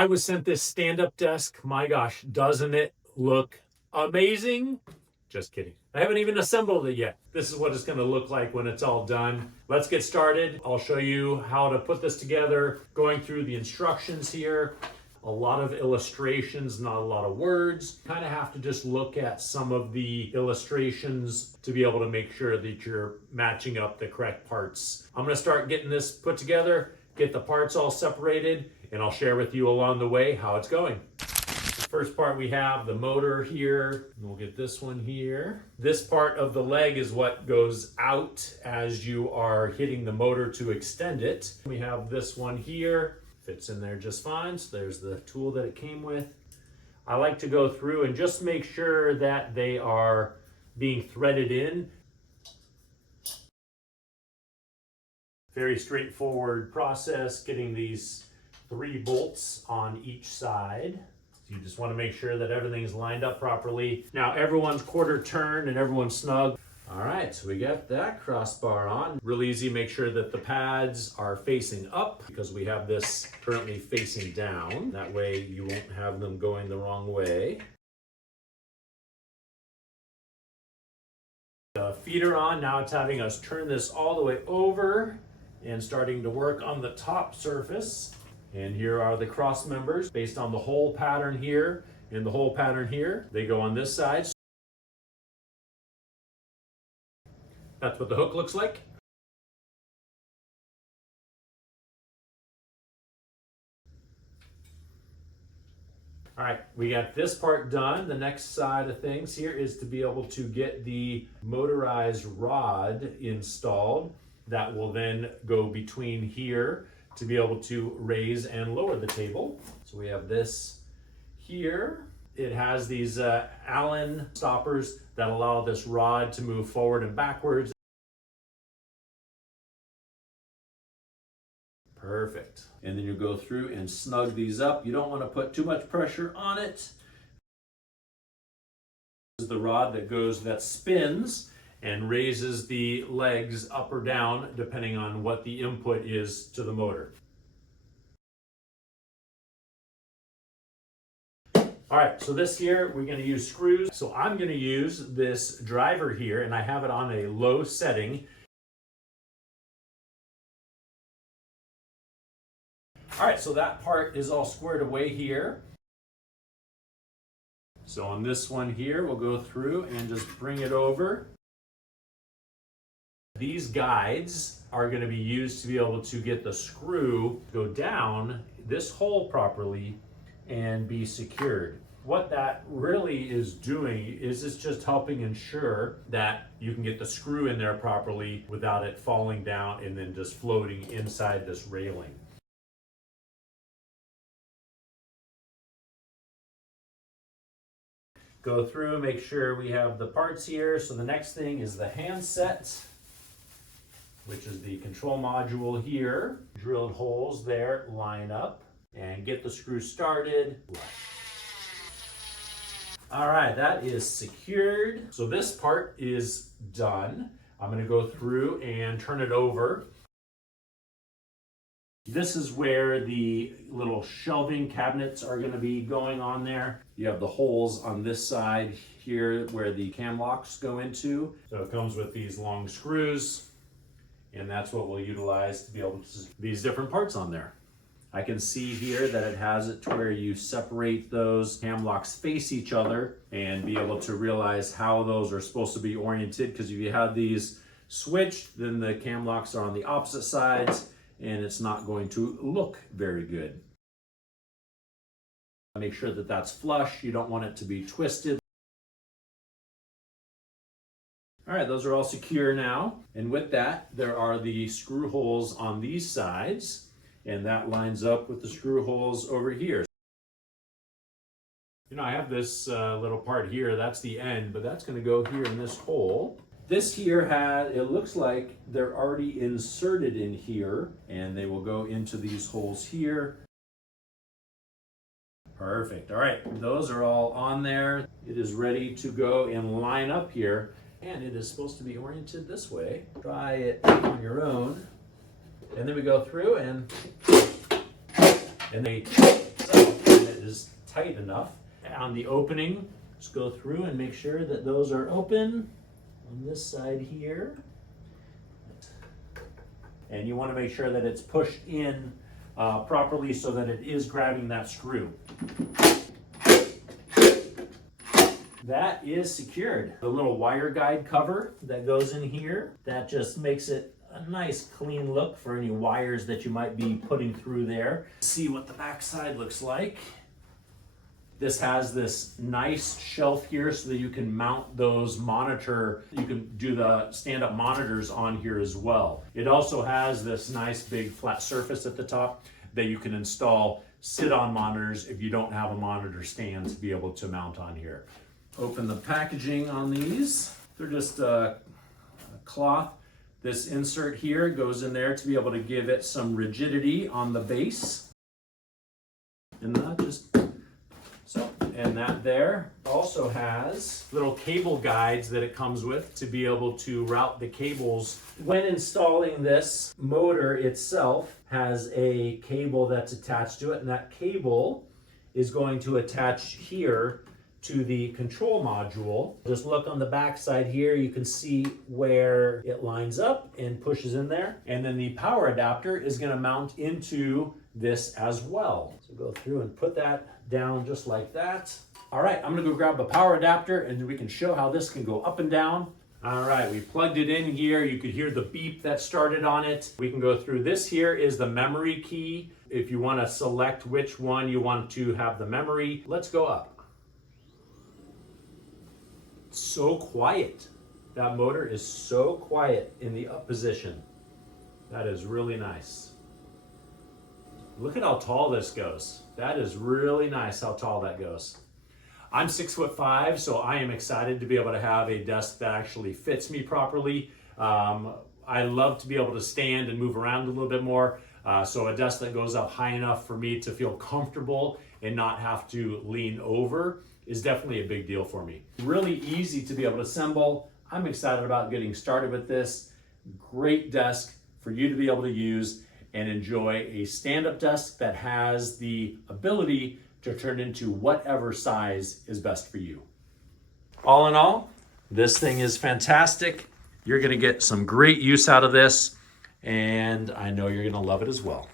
I was sent this stand-up desk. My gosh, doesn't it look amazing? Just kidding. I haven't even assembled it yet. This is what it's gonna look like when it's all done. Let's get started. I'll show you how to put this together, going through the instructions here. A lot of illustrations, not a lot of words. Kind of have to just look at some of the illustrations to be able to make sure that you're matching up the correct parts. I'm gonna start getting this put together, get the parts all separated, and I'll share with you along the way how it's going. The first part, we have the motor here. We'll get this one here. This part of the leg is what goes out as you are hitting the motor to extend it. We have this one here. Fits in there just fine. So there's the tool that it came with. I like to go through and just make sure that they are being threaded in. Very straightforward process, getting these 3 bolts on each side. So you just want to make sure that everything's lined up properly. Now everyone's quarter turn and everyone's snug. All right, so we got that crossbar on. Real easy, make sure that the pads are facing up because we have this currently facing down. That way you won't have them going the wrong way. The feeder on, now it's having us turn this all the way over and starting to work on the top surface. And here are the cross members based on the hole pattern here and the hole pattern here. They go on this side. That's what the hook looks like. All right, we got this part done. The next side of things here is to be able to get the motorized rod installed. That will then go between here to be able to raise and lower the table. So we have this here. It has these Allen stoppers that allow this rod to move forward and backwards. Perfect. And then you go through and snug these up. You don't want to put too much pressure on it. This is the rod that spins and raises the legs up or down depending on what the input is to the motor. All right, so this here, we're gonna use screws. So I'm gonna use this driver here and I have it on a low setting. All right, so that part is all squared away here. So on this one here, we'll go through and just bring it over. These guides are going to be used to be able to get the screw go down this hole properly and be secured. What that really is doing is it's just helping ensure that you can get the screw in there properly without it falling down and then just floating inside this railing. Go through, make sure we have the parts here. So the next thing is the handset, which is the control module here. Drilled holes there, line up, and get the screw started. All right, that is secured. So this part is done. I'm gonna go through and turn it over. This is where the little shelving cabinets are going to be going on there. You have the holes on this side here where the cam locks go into. So it comes with these long screws, and that's what we'll utilize to be able to these different parts on there. I can see here that it has it to where you separate those cam locks face each other and be able to realize how those are supposed to be oriented, because if you have these switched, then the cam locks are on the opposite sides and it's not going to look very good. Make sure that that's flush. You don't want it to be twisted. All right, those are all secure now. And with that, there are the screw holes on these sides, and that lines up with the screw holes over here. You know, I have this little part here, that's the end, but that's gonna go here in this hole. This here it looks like they're already inserted in here, and they will go into these holes here. Perfect. All right, those are all on there. It is ready to go and line up here, and it is supposed to be oriented this way. Try it on your own, and then we go through and they. So is tight enough. On the opening, just go through and make sure that those are open on this side here. And you want to make sure that it's pushed in properly so that it is grabbing that screw. That is secured. The little wire guide cover that goes in here, that just makes it a nice clean look for any wires that you might be putting through there. See what the back side looks like. This has this nice shelf here so that you can mount those you can do the stand-up monitors on here as well. It also has this nice big flat surface at the top that you can install sit-on monitors if you don't have a monitor stand to be able to mount on here. Open the packaging on these. They're just a cloth. This insert here goes in there to be able to give it some rigidity on the base. And that just so, and that there also has little cable guides that it comes with to be able to route the cables. When installing this, motor itself has a cable that's attached to it, and that cable is going to attach here to the control module. Just look on the back side here, you can see where it lines up and pushes in there. And then the power adapter is going to mount into this as well. So go through and put that down just like that. All right, I'm gonna go grab a power adapter and we can show how this can go up and down. All right, we plugged it in here. You could hear the beep that started on it. We can go through. This here is the memory key. If you want to select which one you want to have the memory, let's go up. So quiet. That motor is so quiet in the up position. That is really nice. Look at how tall this goes. That is really nice how tall that goes. I'm 6'5", so I am excited to be able to have a desk that actually fits me properly. I love to be able to stand and move around a little bit more. So a desk that goes up high enough for me to feel comfortable and not have to lean over is definitely a big deal for me. Really easy to be able to assemble. I'm excited about getting started with this. Great desk for you to be able to use and enjoy a stand-up desk that has the ability to turn into whatever size is best for you. All in all, this thing is fantastic. You're gonna get some great use out of this, and I know you're gonna love it as well.